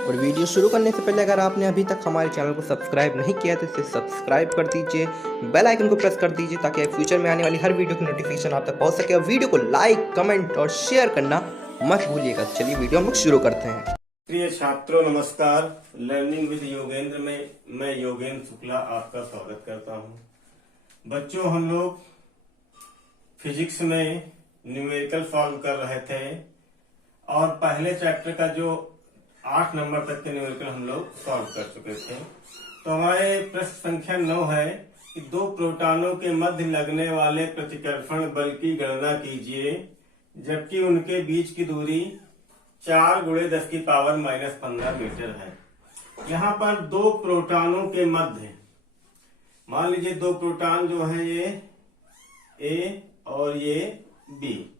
और वीडियो शुरू करने से पहले अगर आपने अभी तक हमारे चैनल को सब्सक्राइब नहीं किया तो इसे सब्सक्राइब कर दीजिए, बेल आइकन को प्रेस कर दीजिए ताकि फ्यूचर में आने वाली हर वीडियो की नोटिफिकेशन आप तक पहुंच सके। और वीडियो को लाइक, कमेंट और शेयर करना मत भूलिएगा। चलिए वीडियो हम लोग शुरू करते हैं। प्रिय छात्रों नमस्कार। लर्निंग विद योगेंद्र में मैं योगेंद्र शुक्ला आपका स्वागत करता हूं। बच्चों, हम लोग फिजिक्स में न्यूमेरिकल सॉल्व कर रहे थे और पहले चैप्टर का जो 8 नंबर तक के न्यूमेरिकल हम लोग सॉल्व कर चुके थे। तो हमारे प्रश्न संख्या 9 है कि दो प्रोटॉनों के मध्य लगने वाले प्रतिकर्षण बल की गणना कीजिए जबकि उनके बीच की दूरी 4 × 10⁻⁻15 मीटर है। यहाँ पर दो प्रोटॉनों के मध्य, मान लीजिए दो प्रोटॉन जो है ये ए और ये बी,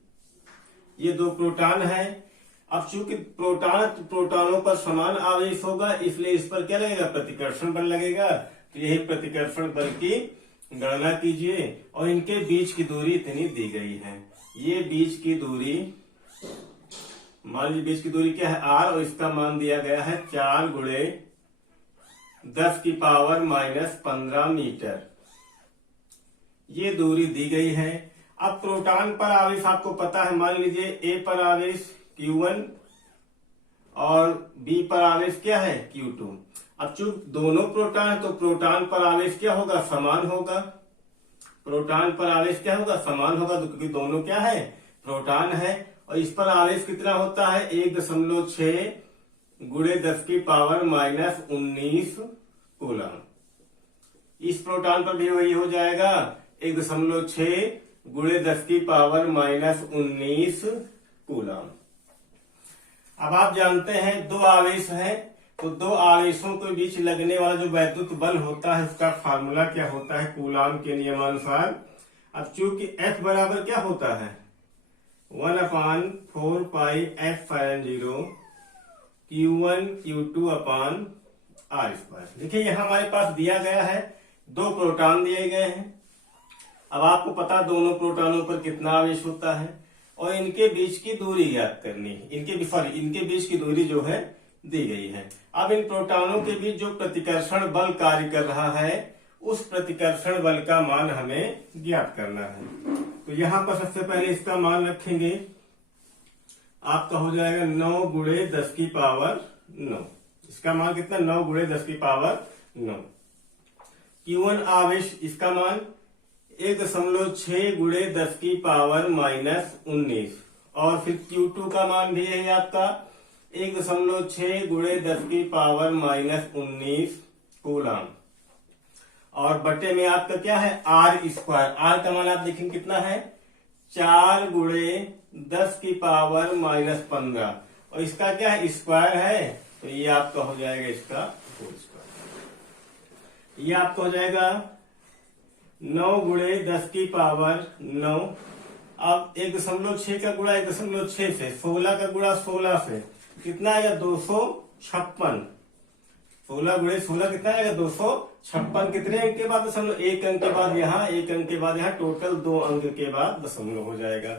ये दो प्रोटॉन है। अब चूंकि प्रोटॉनों पर समान आवेश होगा इसलिए इस पर क्या लगेगा, प्रतिकर्षण बल लगेगा। तो यही प्रतिकर्षण बल की गणना कीजिए और इनके बीच की दूरी इतनी दी गई है। ये बीच की दूरी, मान लीजिए बीच की दूरी क्या है r और इसका मान दिया गया है 4 × 10⁻⁻15 मीटर। ये दूरी दी गई है। अब प्रोटॉन पर आवेश आपको पता है, मान लीजिए A पर आवेश Q1 और B पर आवेश क्या है Q2। अब चूंकि दोनों प्रोटॉन है तो प्रोटॉन पर आवेश क्या होगा, समान होगा। प्रोटॉन पर आवेश क्या होगा, समान होगा, क्योंकि दोनों क्या है, प्रोटॉन है। और इस पर आवेश कितना होता है, 1.6 × 10⁻⁻19 कूलम। इस प्रोटॉन पर भी वही हो जाएगा, 1.6 × 10⁻⁻19 कूलम। अब आप जानते हैं दो आवेश हैं, तो दो आवेशों के बीच लगने वाला जो वैद्युत बल होता है उसका फार्मूला क्या होता है, कूलम के नियमानुसार। अब चूंकि F बराबर क्या होता है, 1/4πF0 Q1 Q2/R²। देखिए यहाँ हमारे पास दिया गया है, दो प्रोटॉन दिए गए हैं। अब आपको पता दोनों प्रोटॉनों पर कितना आवेश होता है और इनके बीच की दूरी ज्ञात करनी है। इनके बीच की दूरी जो है दी गई है। अब इन प्रोटॉनों के बीच जो प्रतिकर्षण बल कार्य कर रहा है उस प्रतिकर्षण बल का मान हमें ज्ञात करना है। तो यहाँ पर सबसे पहले इसका मान रखेंगे, आपका हो जाएगा 9 × 10⁻9। इसका मान कितना, 9 × 10⁻9। Q1 आवेश, इसका मान 1.6 × 10⁻⁻19 और फिर Q2 का मान भी है आपका 1.6 × 10⁻⁻19 कूलम। और बटे में आपका क्या है, R²। R का मान आप देखेंगे कितना है, 4 × 10⁻⁻15 और इसका क्या है, स्क्वायर है, तो ये आपका हो जाएगा इसका होल स्क्वायर। ये आपका हो जाएगा 9 × 10⁻9। अब 1.6 का गुणा 1.6 से, 16 का गुणा 16 से कितना आएगा, 256। 16 × 16 कितना आएगा, 256। कितने अंक के बाद दशमलव, 1 अंक के बाद यहाँ, 1 अंक के बाद यहाँ, टोटल 2 अंक के बाद दशमलव हो जाएगा।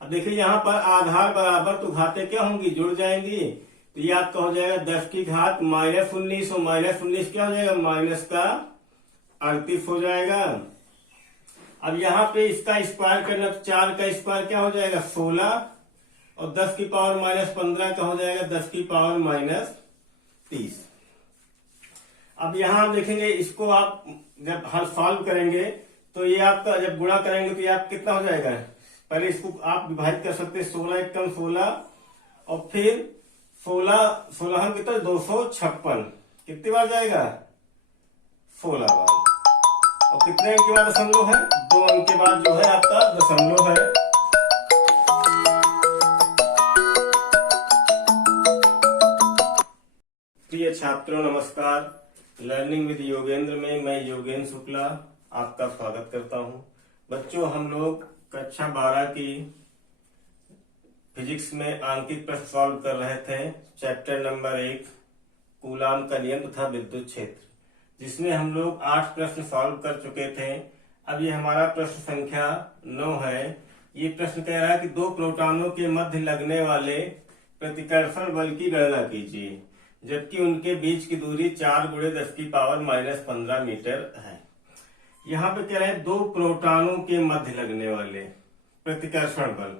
अब देखिए यहाँ पर आधार बराबर तो घातें क्या होंगी, जुड़ जाएंगी। तो ये आपका हो जाएगा 10 की घात -19 और -19 क्या हो जाएगा, -38 हो जाएगा। अब यहाँ पे इसका स्क्वायर करना, तो 4 का स्क्वायर क्या हो जाएगा, 16 और 10⁻⁻15 का हो जाएगा 10⁻⁻30। अब यहाँ आप देखेंगे, इसको आप जब हल सॉल्व करेंगे तो ये आपका जब गुणा करेंगे तो ये आप कितना हो जाएगा, पहले इसको आप विभाजित कर सकते हैं, 16 × 16 और फिर 16 हम कितना, 256। कितनी बार जाएगा, 16 बार। और कितने अंक के बाद दशमलव है, 2 अंक के बाद जो है आपका दशमलव है। प्रिय छात्रों नमस्कार। लर्निंग विद योगेंद्र में मैं योगेंद्र शुक्ला आपका स्वागत करता हूं। बच्चों, हम लोग कक्षा 12 की फिजिक्स में आंकिक प्रश्न सॉल्व कर रहे थे। चैप्टर नंबर 1 कूलाम का नियम तथा विद्युत क्षेत्र, जिसमें हम लोग 8 प्रश्न सॉल्व कर चुके थे। अब ये हमारा प्रश्न संख्या 9 है। ये प्रश्न कह रहा है कि दो प्रोटॉनों के मध्य लगने वाले प्रतिकर्षण बल की गणना कीजिए, जबकि उनके बीच की दूरी 4 गुणे 10 की पावर -15 मीटर है। यहाँ पे कह रहे हैं दो प्रोटॉनों के मध्य लगने वाले प्रतिकर्षण बल।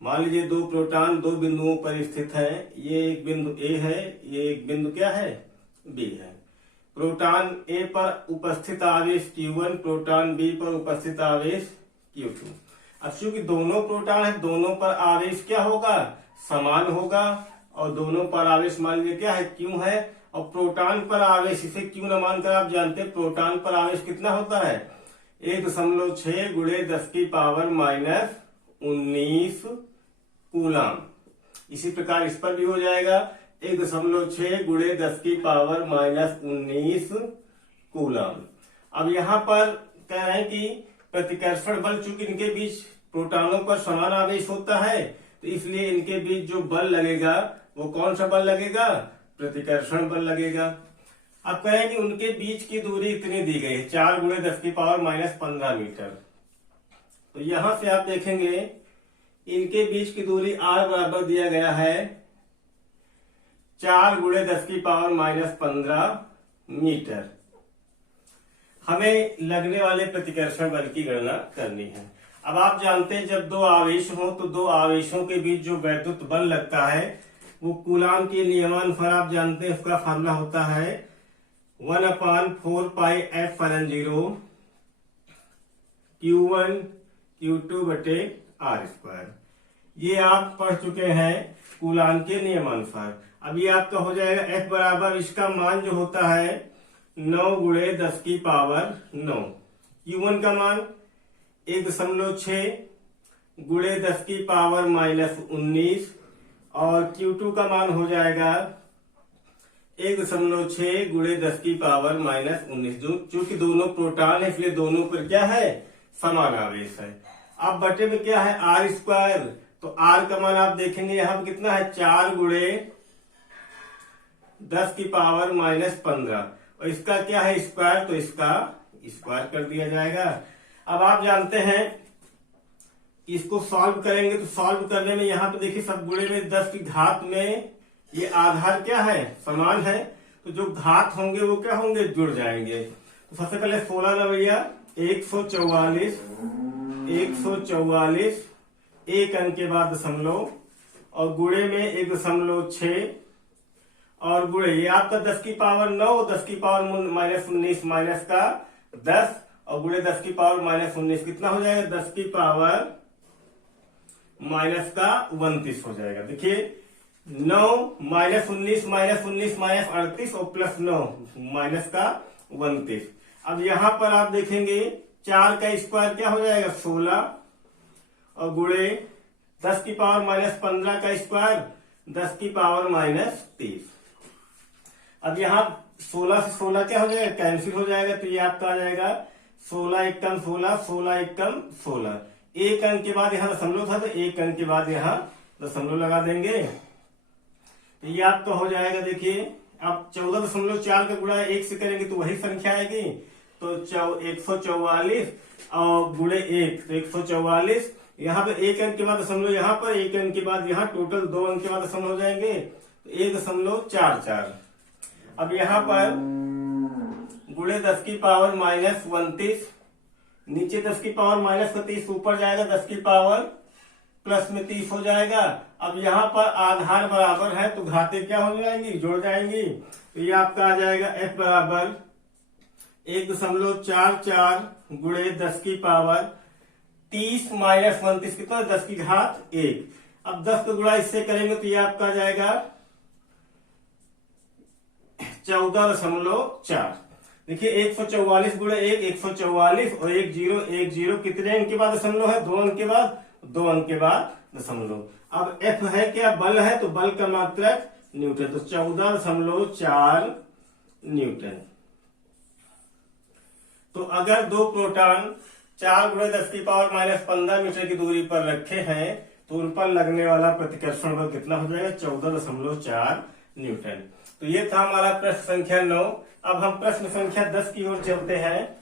मान लीजिए दो प्रोटॉन दो बिंदुओं पर स्थित है, ये एक बिंदु ए है, ये एक बिंदु क्या है, बी है। प्रोटॉन ए पर उपस्थित आवेश Q1, प्रोटॉन बी पर उपस्थित आवेश Q2। अब चूंकि दोनों प्रोटॉन है, दोनों पर आवेश क्या होगा, समान होगा, और दोनों पर आवेश मान लीजिए क्या है, Q है, और प्रोटॉन पर आवेश, इसे Q न मानकर आप जानते हैं प्रोटॉन पर आवेश कितना होता है, 1.6 गुणे 10 की पावर -19 कूलाम। इसी प्रकार इस पर भी हो जाएगा 1.6 गुणे 10 की पावर -19 कूलाम। अब यहाँ पर कह रहे हैं कि प्रतिकर्षण बल, चूंकि इनके बीच प्रोटॉनों पर समान आवेश होता है, तो इसलिए इनके बीच जो बल लगेगा वो कौन सा बल लगेगा, प्रतिकर्षण बल लगेगा। अब कह रहे हैं कि उनके बीच की दूरी इतनी दी गई है, 4 गुणे 10 की पावर -15 मीटर। तो यहां से आप देखेंगे इनके बीच की दूरी r बराबर दिया गया है 4 गुणे 10 की पावर -15 मीटर। हमें लगने वाले प्रतिकर्षण बल की गणना करनी है। अब आप जानते हैं जब दो आवेश हो तो दो आवेशों के बीच जो वैद्युत बल लगता है वो कूलाम के नियमानुसार आप जानते हैं, उसका फार्मूला होता है 1/4 पाई F(0) Q1 Q2 बटे R²। ये आप पढ़ चुके हैं कूलाम के नियमानुसार। अब ये आपका हो जाएगा F बराबर, इसका मान जो होता है 9 गुणे 10 की पावर 9। Q1 का मान 1.6 गुणे 10 की पावर -19, और Q2 का मान हो जाएगा 1.6 गुणे 10 की पावर -19। चूंकि दोनों प्रोटॉन है इसलिए दोनों पर क्या है, समान आवेश है। अब बटे में क्या है, R², तो R का मान आप देखेंगे यहाँ पे कितना है, 4 गुणे 10 की पावर -15, और इसका क्या है स्क्वायर, तो इसका स्क्वायर कर दिया जाएगा। अब आप जानते हैं इसको सॉल्व करेंगे, तो सॉल्व करने में यहाँ पे देखिए सब गुणे में 10 की घात में ये आधार क्या है, समान है, तो जो घात होंगे वो क्या होंगे, जुड़ जाएंगे। तो सबसे पहले 16 नवैया 144, 144 एक अंक के बाद दशमलव, और गुणे में 1.6, और गुणे ये आपका 10 की पावर 9, 10 की पावर -19 माइनस का 10, और गुणे 10 की पावर -19 कितना हो जाएगा, 10 की पावर -29 हो जाएगा। देखिए 9 -19 -38 और +9 -29। अब यहां पर आप देखेंगे 4 का स्क्वायर क्या हो जाएगा, 16, और गुणे 10 की पावर -15 का स्क्वायर 10 की पावर -30। अब यहाँ 16 से 16 क्या हो जाएगा, कैंसिल हो जाएगा, तो ये आपका आ जाएगा 16 एकम 16, 16 एकम 16। एक अंक के बाद यहाँ दशमलव था तो एक अंक के बाद यहाँ दशमलव लगा देंगे, तो ये आपका हो जाएगा। देखिए अब 14.4 का गुणा 1 से करेंगे तो वही संख्या आएगी, तो 144 और गुणे 1 तो 144। यहाँ पे एक अंक के बाद दशमलव, यहाँ पर एक अंक के बाद यहाँ, टोटल 2 अंक के बाद दशमलव हो जाएंगे, तो 1.44। अब यहाँ पर गुणे 10 की पावर -29, नीचे 10 की पावर -30, ऊपर जाएगा 10 की पावर +30 हो जाएगा। अब यहाँ पर आधार बराबर है तो घातें क्या हो जाएंगी, जुड़ जाएंगी, तो ये आपका आ जाएगा F बराबर 1.44 गुणे 10 की पावर 30 -29 कितना, 10 की घात 1। अब 10 का गुणा इससे करेंगे तो ये आपका आ जाएगा 14.4। देखिए 144 गुणे 1 144, और 1 0 1 0 कितने अंक के बाद दशमलव है, 2 अंक के बाद, 2 अंक के बाद दशमलव। अब F है क्या, बल है, तो बल का मात्रक न्यूटन, तो 14.4 न्यूटन। तो अगर दो प्रोटॉन 4 गुणे 10 की पावर -15 मीटर की दूरी पर रखे हैं तो उन पर लगने वाला प्रतिकर्षण बल कितना हो जाएगा, 14.4 न्यूटन। तो ये था हमारा प्रश्न संख्या 9। अब हम प्रश्न संख्या 10 की ओर चलते हैं।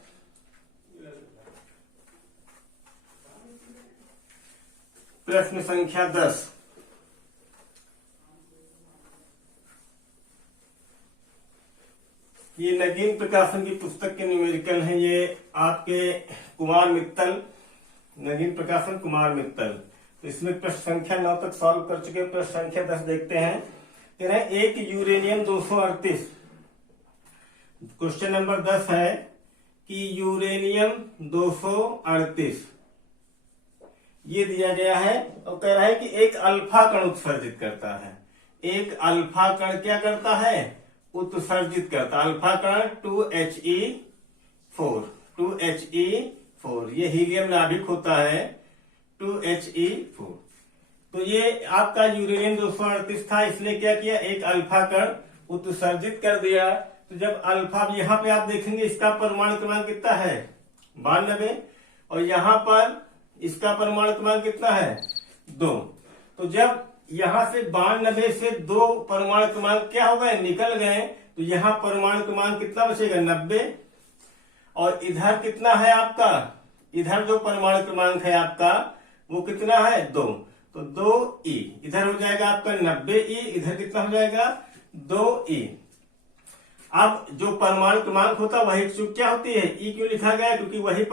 प्रश्न संख्या 10, ये नगीन प्रकाशन की पुस्तक के न्यूमेरिकल हैं। ये आपके कुमार मित्तल, नगीन प्रकाशन कुमार मित्तल। तो इसमें प्रश्न संख्या 9 तक सॉल्व कर चुके हैं। प्रश्न संख्या 10 देखते हैं। कह रहे हैं एक यूरेनियम 238। क्वेश्चन नंबर 10 है कि यूरेनियम 238 ये दिया गया है और कह रहा है कि एक अल्फा कण उत्सर्जित करता है। एक अल्फा कण क्या करता है? उत्सर्जित करता है। अल्फा कण 2He4, 2He4 ये हीलियम नाभिक होता है 2He4। तो ये आपका यूरेनियम 238 था। इसने क्या किया? एक अल्फा कण उत्सर्जित कर दिया। तो जब अल्फा, यहाँ पे आप देखेंगे इसका परमाणु क्रमांक कितना है? 92। और यहाँ पर इसका परमाणु क्रमांक कितना है? 2। तो जब यहां से 92 से 2 परमाणु क्रमांक क्या हो गए? निकल गए। तो यहाँ परमाणु क्रमांक कितना बचेगा? 90। और इधर कितना है आपका? इधर जो परमाणु क्रमांक है आपका वो कितना है? 2। तो 2E इधर हो जाएगा आपका 90E, इधर कितना हो जाएगा? 2E। अब जो परमाणु क्रमांक होता है वही चूक क्या होती है? E क्यों लिखा गया? क्योंकि वही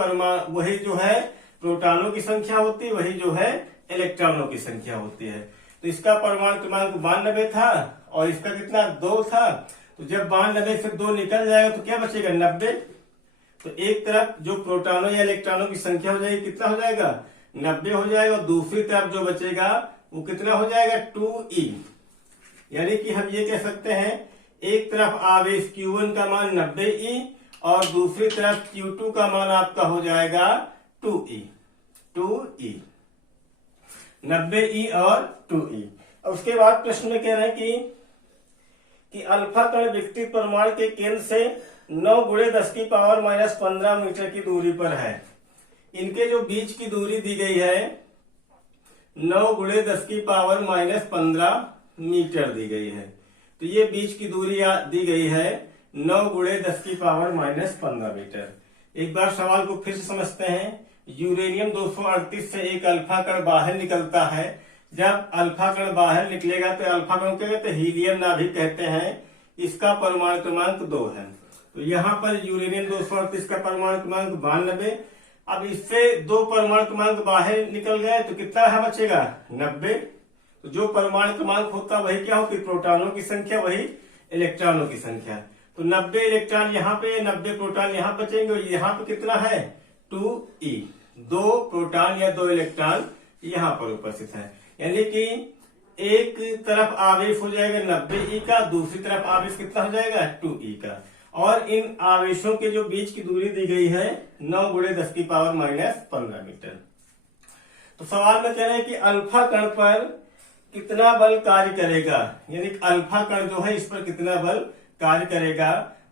जो है प्रोटॉनों की संख्या होती है, वही जो है इलेक्ट्रॉनों की संख्या होती है। तो इसका परमाणु क्रमांक 92 था और इसका कितना? 2 था। तो जब 92 से 2 निकल जाएगा तो क्या बचेगा? 90। तो एक तरफ जो प्रोटॉनों या इलेक्ट्रॉनों की संख्या हो जाएगी, कितना हो जाएगा? 90 हो जाएगा। और दूसरी तरफ जो बचेगा वो कितना हो जाएगा? 2E। यानी कि हम ये कह सकते हैं एक तरफ आवेश Q1 का मान 90E और दूसरी तरफ Q2 का मान आपका हो जाएगा 2E। 90E और 2E। और उसके बाद प्रश्न में कह रहे हैं कि अल्फा कण विकसित परमाणु के केंद्र से 9 × 10⁻⁻15 मीटर की दूरी पर है। इनके जो बीच की दूरी दी गई है 9 × 10⁻⁻15 मीटर दी गई है। तो ये बीच की दूरी दी गई है 9 × 10⁻⁻15 मीटर। एक बार सवाल को फिर से समझते हैं। यूरेनियम 238 से एक अल्फा कण बाहर निकलता है। जब अल्फा कण बाहर निकलेगा तो अल्फा कण क्या कहते हैं? हीलियम नाभिक कहते हैं। इसका परमाणु क्रमांक 2 है। तो यहाँ पर यूरेनियम 238 का परमाणु क्रमांक 92। अब इससे 2 परमाणु क्रमांक बाहर निकल गए तो कितना बचेगा? 90। तो जो परमाणु क्रमांक होता वही क्या होती? प्रोटॉनों की संख्या, वही इलेक्ट्रॉनों की संख्या। तो 90 इलेक्ट्रॉन यहाँ पे, 90 प्रोटॉन यहाँ बचेंगे। और यहाँ पे कितना है? 2E। 2 प्रोटॉन या 2 इलेक्ट्रॉन यहाँ पर उपस्थित है। यानी कि एक तरफ आवेश हो जाएगा 90E का, दूसरी तरफ आवेश कितना हो जाएगा? 2E का। और इन आवेशों के जो बीच की दूरी दी गई है 9 × 10⁻⁻15 मीटर। तो सवाल में कह रहे हैं कि अल्फा कण पर कितना बल कार्य करेगा। यानी अल्फा कण जो है इस पर कितना बल कार्य करेगा।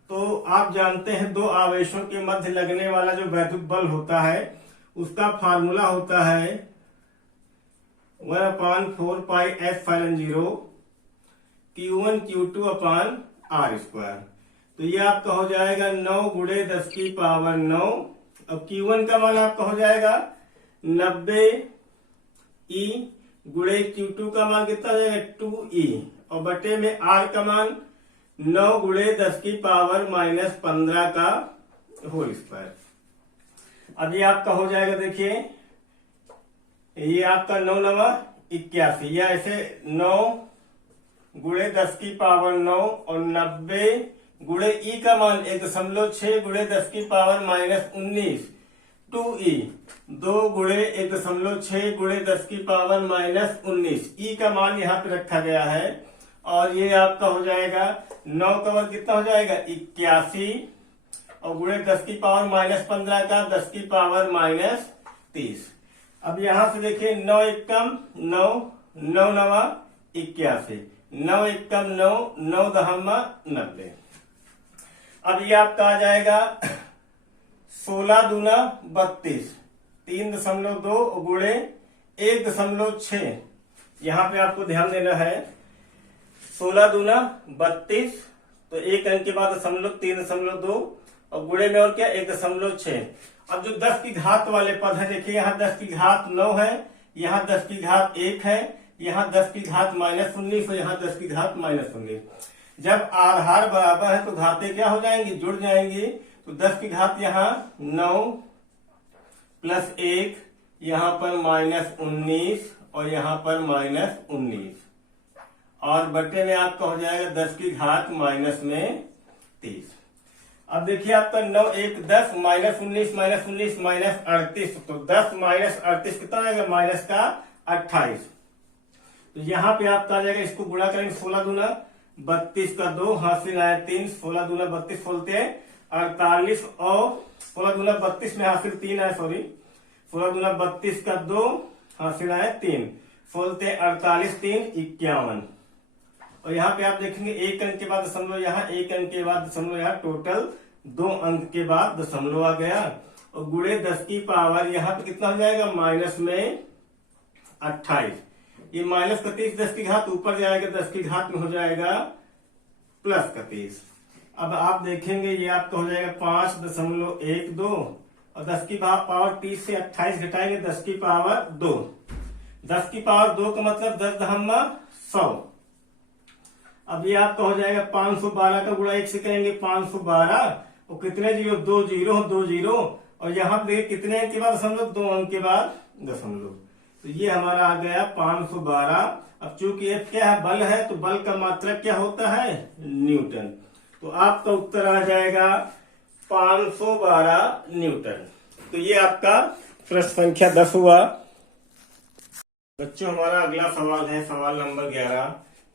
तो आप जानते हैं 2 आवेशों के मध्य लगने वाला जो वैद्युत बल होता है उसका फार्मूला होता है 1/4πε0 Q1 Q2/r²। तो ये आपका हो जाएगा 9 × 10⁻9 और Q1 का मान आपका हो जाएगा 90E गुणे Q2 का मान कितना हो जाएगा? 2E और बटे में R का मान 9 × 10⁻⁻15 का होल स्क्वायर। अब ये आपका हो जाएगा, देखिए ये आपका 9 × 9 81 या ऐसे 9 × 10⁻9 और 90 गुणे E का मान 1.6 × 10⁻⁻19 2E 2 × 1.6 × 10⁻⁻19 E का मान यहाँ पे रखा गया है। और ये आपका हो जाएगा 9 का वर्ग कितना हो जाएगा? 81 और गुणे 10⁻⁻15 का 10⁻⁻30। अब यहां से देखिए 9 एकम 9 9 9 81 9 एकम 9 9 दहमा 90। अब ये आपका आ जाएगा 16 दूना 32 3.2 गुणे 1.6। यहाँ पे आपको ध्यान देना है 16 दूना 32 तो एक अंक के बाद 3.2 और गुणे में और क्या 1.6। अब जो 10 की घात वाले पद है देखिए यहाँ 10 की घात 9 है, यहाँ 10 की घात 1 है, यहाँ 10 की घात -19 और यहाँ 10 की घात -19। जब आधार बराबर है तो घातें क्या हो जाएंगी, जुड़ जाएंगी। तो 10 की घात यहाँ 9 प्लस 1, यहाँ पर -19 और यहाँ पर -19 और बटे में आपका हो जाएगा 10 की घात -30। अब देखिए आपका 9 1 10 -19 -38, तो 10 -38 कितना आएगा, माइनस का 28। तो यहाँ पे आपका आ जाएगा, इसको गुणा करेंगे 16 दूना 32 का 2 हासिल आया 3, 16 दूना 32 बोलते हैं 48 और 16 दूना 32 में हासिल 3 आया, सॉरी 16 दूना 32 का 2 हासिल आया 3, बोलते 48 3 51। और यहाँ पे आप देखेंगे एक अंक के बाद दशमलव, यहाँ एक अंक के बाद दशमलव, यहाँ टोटल 2 अंक के बाद दशमलव आ गया। और गुणे 10 की पावर यहाँ पे कितना हो जाएगा, माइनस में 28। ये माइनस का 30 10 की घात ऊपर जाएगा, 10 की घात में हो जाएगा प्लस का 30। अब आप देखेंगे ये आपका हो जाएगा 5.12 और 10 की पावर 30 से 28 घटाएंगे 10 की पावर 2। 10 की पावर 2 का मतलब 10 दहम्मा 100। अब ये आपका हो जाएगा 512 का गुणा 1 से करेंगे 512 और कितने जीरो, 2 जीरो 2 जीरो और यहाँ पे कितने अंक के बाद दशमलव, 2 अंक के बाद दशमलव। तो ये हमारा आ गया 512। अब चूंकि F क्या है, बल है, तो बल का मात्रक क्या होता है, न्यूटन। तो आपका उत्तर आ जाएगा 512 न्यूटन। तो ये आपका प्रश्न संख्या 10 हुआ। बच्चों हमारा अगला सवाल है सवाल नंबर 11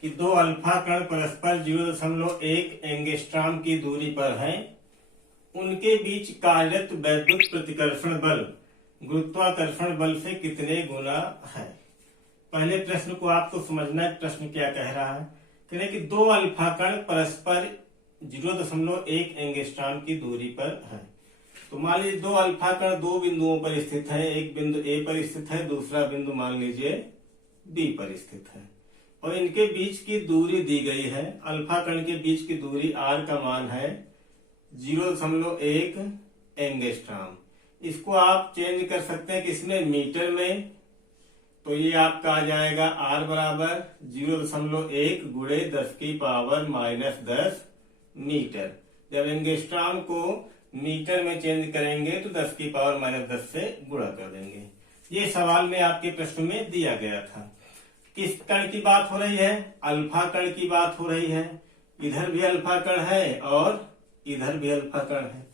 कि दो अल्फा कण परस्पर 0.1 एंगस्ट्रॉम की दूरी पर हैं। उनके बीच कार्यरत वैद्युत प्रतिकर्षण बल गुरुत्वाकर्षण बल से कितने गुना है। पहले प्रश्न को आपको समझना है, प्रश्न क्या कह रहा है। कह रहे कि दो अल्फा कण परस्पर 0.1 एंगस्ट्रॉम की दूरी पर है। तो मान लीजिए दो अल्फा कण दो बिंदुओं पर स्थित है, एक बिंदु ए पर स्थित है, दूसरा बिंदु मान लीजिए बी पर स्थित है और इनके बीच की दूरी दी गई है। अल्फा कण के बीच की दूरी r का मान है 0.1 एंगस्ट्रॉम। इसको आप चेंज कर सकते हैं किसमें, मीटर में। तो ये आपका आ जाएगा r बराबर 0.1 गुणे 10 की पावर -10 मीटर। जब एंगस्ट्रॉम को मीटर में चेंज करेंगे तो 10 की पावर -10 से गुणा कर देंगे। ये सवाल में आपके प्रश्न में दिया गया था। किस कण की बात हो रही है, अल्फा कण की बात हो रही है। इधर भी अल्फा कण है और इधर भी अल्फा कण है।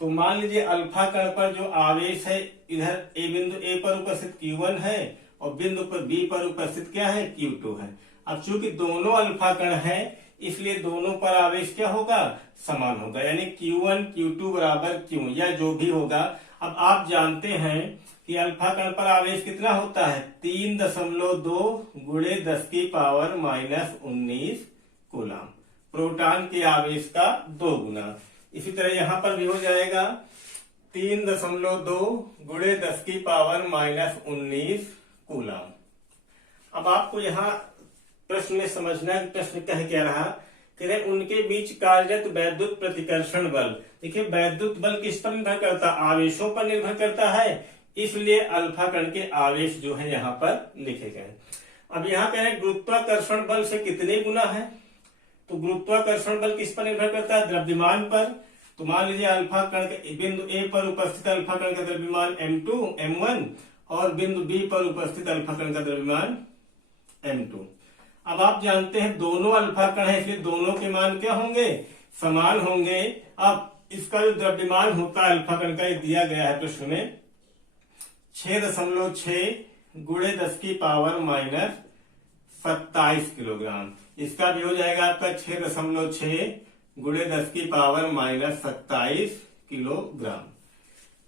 तो मान लीजिए अल्फा कण पर जो आवेश है, इधर बिंदु ए पर उपस्थित Q1 है और बिंदु पर बी पर उपस्थित क्या है, Q2 है। अब चूंकि दोनों अल्फा कण है इसलिए दोनों पर आवेश क्या होगा, समान होगा, यानी Q1 Q2 बराबर Q या जो भी होगा। अब आप जानते हैं कि अल्फा कण पर आवेश कितना होता है, 3.2 गुणे 10 की पावर -19 कूलम। प्रोटॉन के आवेश का 2 गुना। इसी तरह यहाँ पर भी हो जाएगा 3.2 गुणे 10 की पावर -19 कूलम। अब आपको यहाँ प्रश्न में समझना है, प्रश्न कह क्या रहा, कह उनके बीच कार्यरत वैद्युत प्रतिकर्षण बल। देखिए वैद्युत बल किस पर निर्भर करता है, आवेशों पर निर्भर करता है, इसलिए अल्फा कण के आवेश जो है यहाँ पर लिखे गए। अब यहाँ कह रहे गुरुत्वाकर्षण बल से कितने गुना है। तो गुरुत्वाकर्षण बल किस पर निर्भर करता है, द्रव्यमान पर। तो मान लीजिए अल्फा कण के बिंदु ए पर उपस्थित अल्फा कण का द्रव्यमान m2 m1 और बिंदु बी पर उपस्थित अल्फा कण का द्रव्यमान m2। अब आप जानते हैं दोनों अल्फा कण है इसलिए दोनों के मान क्या होंगे, समान होंगे। अब इसका जो द्रव्यमान होता है अल्फा कण का, ये दिया गया है प्रश्न में 6.6 गुणे 10 की पावर -27 किलोग्राम। इसका भी हो जाएगा आपका 6.6 गुणे 10 की पावर -27 किलोग्राम।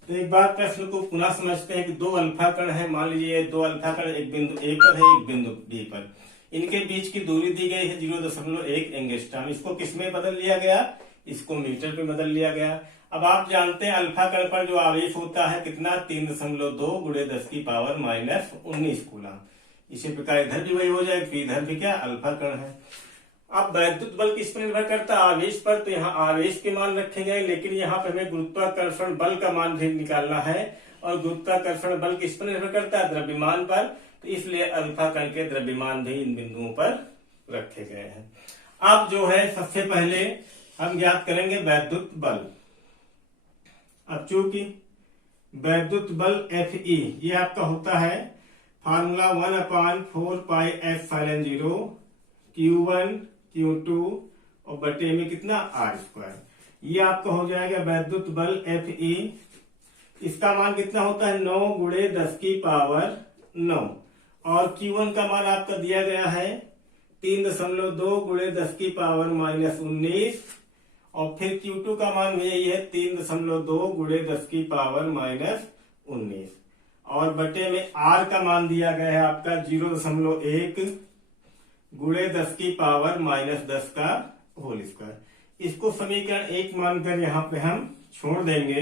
तो एक बार प्रश्न को पुनः समझते हैं कि दो अल्फा कण है। मान लीजिए दो अल्फा कण एक बिंदु ए पर है, एक बिंदु बी पर। इनके बीच की दूरी दी गई है 0.1 एंगस्ट्रॉम। इसको किसमें बदल लिया गया, इसको मीटर में बदल लिया गया। अब आप जानते हैं अल्फा कण पर जो आवेश होता है कितना, 3.2 गुणे 10 की पावर -19 कूलम। इसी प्रकार इधर भी वही हो जाएगा कि इधर भी क्या अल्फा कण है। अब वैद्युत बल किस पर निर्भर करता है, आवेश पर। तो यहाँ आवेश के मान रखे गए, लेकिन यहाँ पे हमें गुरुत्वाकर्षण बल का मान भी निकालना है और गुरुत्वाकर्षण बल किस पर निर्भर करता है, द्रव्यमान पर। तो इसलिए अल्फा कण के द्रव्यमान भी इन बिंदुओं पर रखे गए हैं। अब जो है सबसे पहले हम ज्ञात करेंगे वैद्युत बल। अब चूंकि वैद्युत बल Fe ये आपका होता है फार्मूला 1/4πε0 Q1 Q2 और बटे में कितना r²। ये आपका हो जाएगा वैद्युत बल Fe। इसका मान कितना होता है 9 गुणे 10 की पावर 9 और Q1 का मान आपका दिया गया है 3.2 गुणे 10 की पावर -19 और फिर Q2 का मान भी यही है 3.2 गुणे 10 की पावर -19 और बटे में R का मान दिया गया है आपका 0.1 गुणे 10 की पावर -10 का होल स्क्वायर। इसको समीकरण 1 मानकर यहाँ पे हम छोड़ देंगे,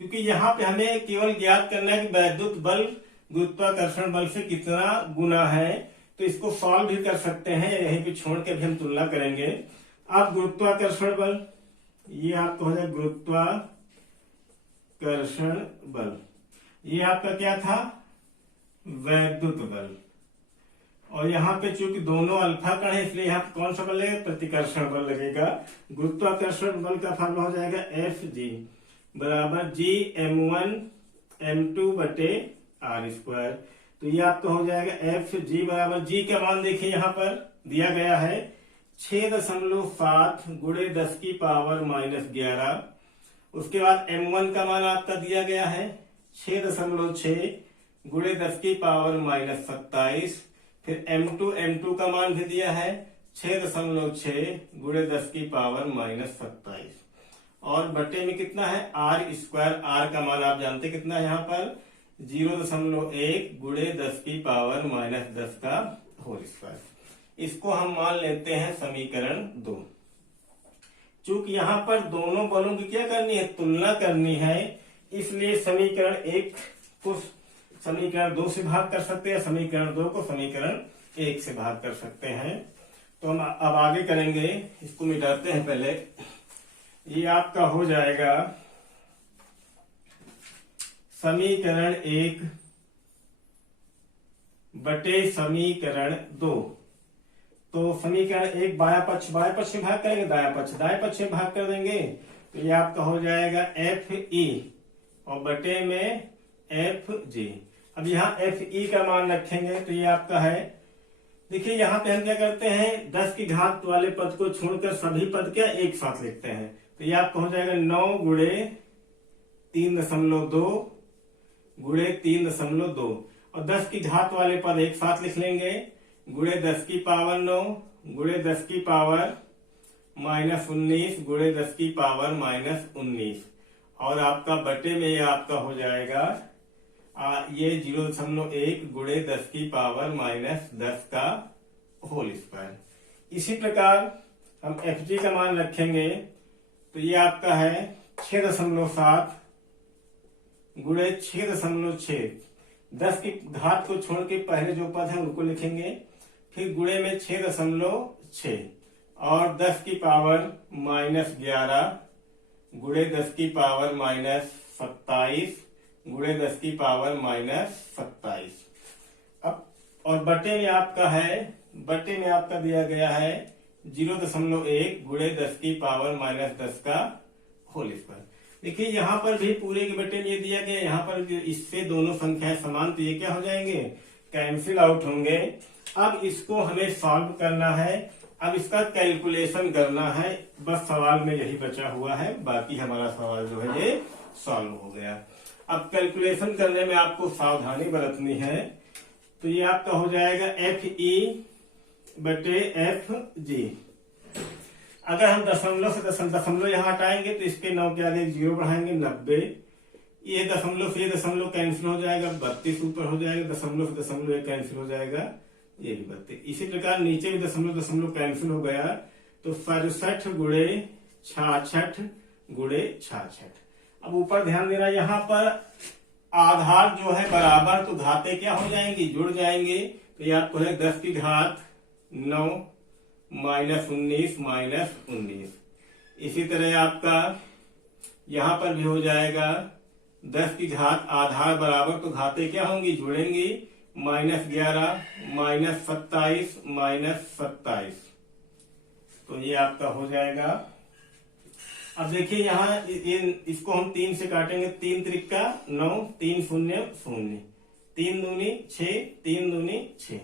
क्योंकि यहाँ पे हमें केवल ज्ञात करना है कि वैद्युत बल गुरुत्वाकर्षण बल से कितना गुना है, तो इसको सॉल्व भी कर सकते हैं, यहीं पे छोड़ के भी हम तुलना करेंगे। अब गुरुत्वाकर्षण बल ये आपका हो जाएगा गुरुत्वाकर्षण बल, ये आपका क्या था वैद्युत बल। और यहाँ पे चूंकि दोनों अल्फा कण है इसलिए यहाँ पे कौन सा बल लगेगा प्रतिकर्षण बल लगेगा। गुरुत्वाकर्षण बल का फॉर्मूला हो जाएगा Fg बराबर Gm1 m2 बटे r²। तो ये आपका हो जाएगा Fg बराबर G का मान देखिए यहाँ पर दिया गया है 6.7 गुणे 10 की पावर -11। उसके बाद m1 का मान आपका दिया गया है 6.6 गुणे 10 की पावर -27। फिर m2 का मान भी दिया है 6.6 गुणे 10 की पावर -27 और बटे में कितना है r²। r का मान आप जानते कितना है यहाँ पर 0.1 गुणे 10 की पावर -10 का होल स्क्वायर। इसको हम मान लेते हैं समीकरण 2। चूंकि यहाँ पर दोनों बलों की क्या करनी है तुलना करनी है, इसलिए समीकरण 1 को समीकरण 2 से भाग कर सकते हैं, समीकरण 2 को समीकरण 1 से भाग कर सकते हैं। तो हम अब आगे करेंगे, इसको मिटाते हैं पहले। ये आपका हो जाएगा समीकरण 1 बटे समीकरण 2। तो समीकरण 1 बाया पक्ष में भाग करेंगे, दाया पक्ष दाएं पक्ष में भाग कर देंगे। तो ये आपका हो जाएगा Fe और बटे में Fg। अब यहाँ Fe का मान रखेंगे तो ये आपका है, देखिए यहाँ पे हम क्या करते हैं 10 की घात वाले पद को छोड़कर सभी पद क्या एक साथ लिखते हैं। तो ये आपका हो जाएगा 9 गुणे 3.2 गुणे 3.2 और 10 की घात वाले पद एक साथ लिख लेंगे गुणे 10 की पावर 9 गुणे 10 की पावर -19 गुणे 10 की पावर -19 और आपका बटे में ये आपका हो जाएगा ये 0.1 गुणे 10 की पावर -10 का होल स्क्वायर। इसी प्रकार हम Fg का मान रखेंगे तो ये आपका है 6.7 गुणे 6.6। 10 की घात को छोड़ के पहले जो पद है उनको लिखेंगे, फिर गुणे में 6.6 और 10 की पावर -11 गुणे 10 की पावर -27 गुणे 10 की पावर -27। अब और बटे में आपका दिया गया है 0.1 गुणे 10 की पावर -10 का होल स्क्वायर। देखिए यहाँ पर भी पूरे के बटे में ये दिया गया, यहाँ पर इससे दोनों संख्याएं समान, तो ये क्या हो जाएंगे कैंसिल आउट होंगे। अब इसको हमें सॉल्व करना है, अब इसका कैलकुलेशन करना है, बस सवाल में यही बचा हुआ है, बाकी हमारा सवाल जो है ये सॉल्व हो गया। अब कैलकुलेशन करने में आपको सावधानी बरतनी है, तो ये आपका हो जाएगा Fe बटे Fg। अगर हम दशमलव से दशमलव यहाँ हटाएंगे तो इसके 9 के आगे 0 बढ़ाएंगे 90। ये दशमलव से ये दशमलव कैंसिल हो जाएगा 32 ऊपर हो जाएगा, दशमलव से दशमलव ये कैंसिल हो जाएगा ये भी 32। इसी प्रकार नीचे भी दशमलव कैंसिल हो गया, तो 67 गुणे 66 गुणे 66। अब ऊपर ध्यान देना, यहाँ पर आधार जो है बराबर, तो घाते क्या हो जाएंगी जुड़ जाएंगे। तो ये आपको है 10 की घात 9 -19 -19। इसी तरह आपका यहाँ पर भी हो जाएगा 10 की घात आधार बराबर, तो घाते क्या होंगी जुड़ेंगी -11 -27 -27। तो ये आपका हो जाएगा। अब देखिए यहाँ इसको हम 3 से काटेंगे, 3 त्रिका 9, 3 शून्य 0, 3 दूनी 6, 3 दूनी 6।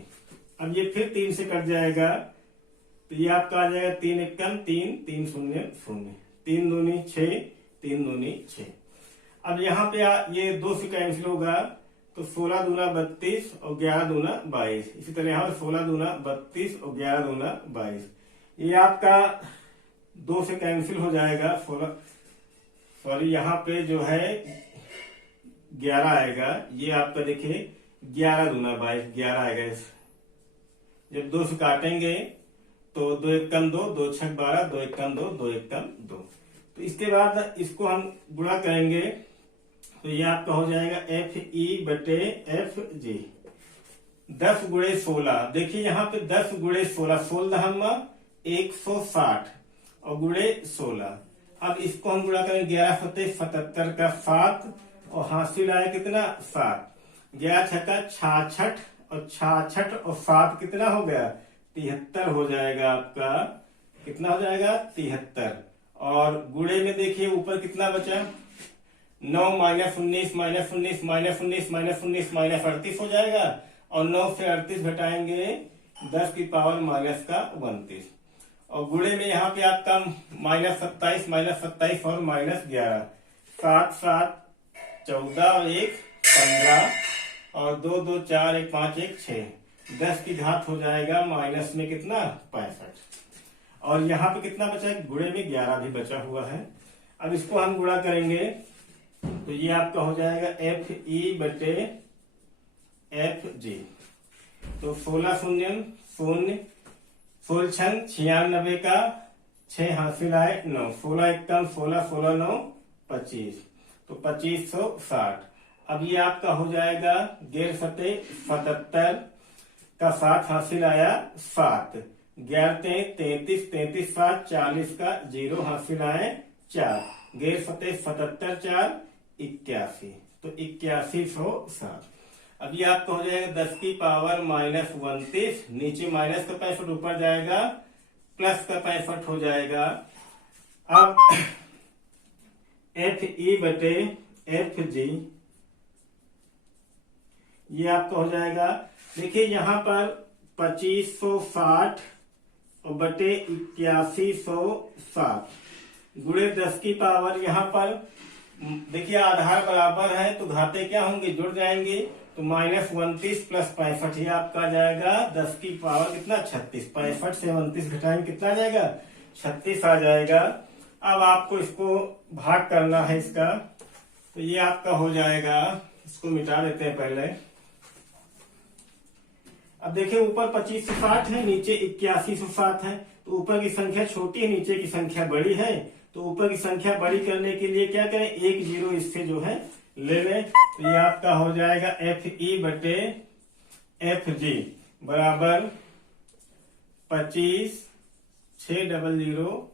अब ये फिर 3 से कट जाएगा, तो ये आपका आ जाएगा 3 एकम 3, 3 शून्य 0, 3 दूनी 6, 3 दूनी 6। अब यहाँ पे ये 2 से कैंसिल होगा, तो 16 दूना 32 और 11 दूना 22। इसी तरह यहाँ पे 16 दूना 32 और 11 दूना 22। ये आपका 2 से कैंसिल हो जाएगा, 16 सॉरी यहाँ पे जो है 11 आएगा। ये आपका देखिए 11 दूना 22, 11 आएगा। जब 2 से काटेंगे तो 2 एकम 2, 2 छक 12, 2 एकम 2, 2 एकम 2। तो इसके बाद इसको हम गुणा करेंगे, तो ये आपका हो जाएगा एफ ई बटे एफ जी। 10 गुणे 16, देखिए यहाँ पे 10 गुणे 16, 16 160 और गुणे 16। अब इसको हम गुणा करेंगे, 11 सत्ते 77 का 7 और हासिल आया कितना 7, 11 छक्का 66 और 66 और 7 कितना हो गया 73 हो जाएगा आपका। कितना हो जाएगा 73। और गुणे में देखिए ऊपर कितना बचा 9 minus 19 minus 19 minus 19 minus 19 minus 38 हो जाएगा। और 9 से 38 घटाएंगे 10 की पावर माइनस का 29। और गुणे में यहाँ पे आपका माइनस 27 और माइनस 11, 7 7 14 और 1 15 और 2 2 4 1 5 1 6, 10 की घात हो जाएगा माइनस में कितना 65। और यहाँ पे कितना बचा है, गुणे में 11 भी बचा हुआ है। अब इसको हम गुणा करेंगे, तो ये आपका हो जाएगा एफ ई बटे एफ जी। तो 16 शून्य 0, 16 छंग 96 का 6 हासिल आए 9, 16 एकम 16, 16 9 25, तो 2560। अब ये आपका हो जाएगा 11 सत्ते 77 का 7 हासिल आया 7, 11 33 33 7 40 का 0 हासिल आए 4, 11 सत्ते 77 4 81, तो 8107। अब ये आपका हो जाएगा 10 की पावर माइनस 29, नीचे माइनस का 65 ऊपर जाएगा, प्लस का 65 हो जाएगा। अब एफ ई बटे एफ जी, ये आपका हो जाएगा, देखिए यहाँ पर 2560 और बटे 8107 गुणे 10 की पावर, यहाँ पर देखिए आधार बराबर है तो घाते क्या होंगे जुड़ जाएंगे, तो माइनस 29 प्लस 65, ये आपका आ जाएगा 10 की पावर कितना 36, 65 से 29 घटाएंगे कितना आ जाएगा 36 आ जाएगा। अब आपको इसको भाग करना है इसका, तो ये आपका हो जाएगा, इसको मिटा देते हैं पहले। अब देखिए ऊपर 2560 है, नीचे 8107 है, तो ऊपर की संख्या छोटी है, नीचे की संख्या बड़ी है, तो ऊपर की संख्या बड़ी करने के लिए क्या करें, एक जीरो इससे जो है ले लें, तो ये आपका हो जाएगा एफ ई बटे एफ जी बराबर 25 600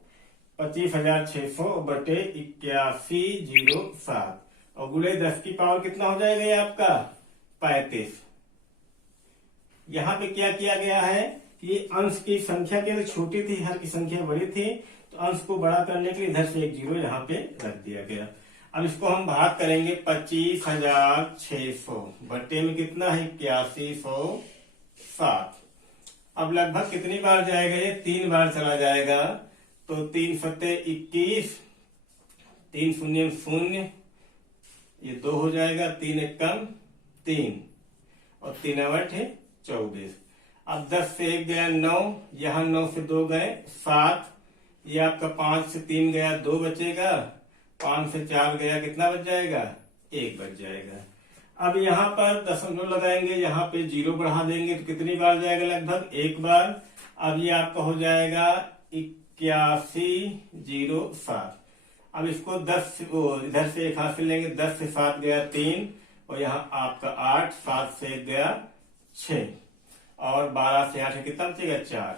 25,600 बटे 8107 और गुणे 10 की पावर कितना हो जाएगा ये आपका 35। यहाँ पे क्या किया गया है कि अंश की संख्या के छोटी थी, हर की संख्या बड़ी थी, तो अंश को बड़ा करने के लिए इधर से एक जीरो यहाँ पे रख दिया गया। अब इसको हम भाग करेंगे 25,600 बटे में कितना है 8107। अब लगभग कितनी बार जाएगा ये 3 बार चला जाएगा, तो 3 सत्ते 21, 3 शून्य 0, ये 2 हो जाएगा, 3 एकम 3 और 3 8 है 24। अब 10 से 1 गया 9, यहाँ 9 से 2 गए 7, ये आपका 5 से 3 गया 2 बचेगा, 5 से 4 गया कितना बच जाएगा 1 बच जाएगा। अब यहाँ पर दशमलव लगाएंगे, यहाँ पे 0 बढ़ा देंगे तो कितनी बार जाएगा लगभग 1 बार। अब ये आपका हो जाएगा 8107। अब इसको 10 इधर से 1 हासिल लेंगे, 10 से 7 गया 3 और यहाँ आपका 8, 7 से 1 गया 6 और 12 से 8 कितना बचेगा 4।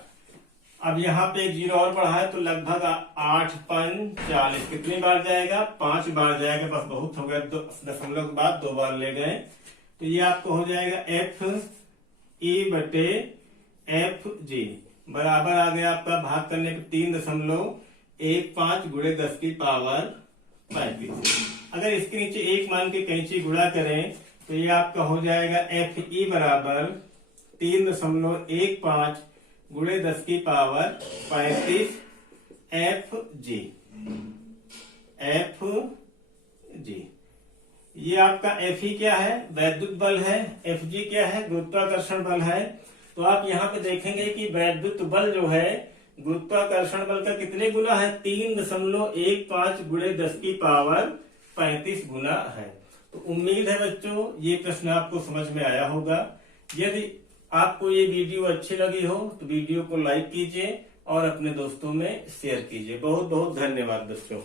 अब यहाँ पे 1 जीरो और बढ़ा है तो लगभग 8 5 40 कितनी बार जाएगा 5 बार जाएगा, बस बहुत हो गया, दशमलव के बाद 2 बार ले गए, तो ये आपको हो जाएगा एफ ई बटे एफ जी बराबर आ गया आपका भाग करने पे 3.15 गुणे 10 की पावर 35। अगर इसके नीचे 1 मान के कैंची गुणा करें तो ये आपका हो जाएगा FE बराबर 3.15 गुणे 10 की पावर 35 FG। ये आपका Fe क्या है, वैद्युत बल है। Fg क्या है, गुरुत्वाकर्षण बल है। तो आप यहाँ पे देखेंगे कि वैद्युत बल जो है गुरुत्वाकर्षण बल का कितने गुना है, 3.15 गुणे 10 की पावर 35 गुना है। तो उम्मीद है बच्चों ये प्रश्न आपको समझ में आया होगा। यदि आपको ये वीडियो अच्छी लगी हो तो वीडियो को लाइक कीजिए और अपने दोस्तों में शेयर कीजिए। बहुत बहुत धन्यवाद बच्चों।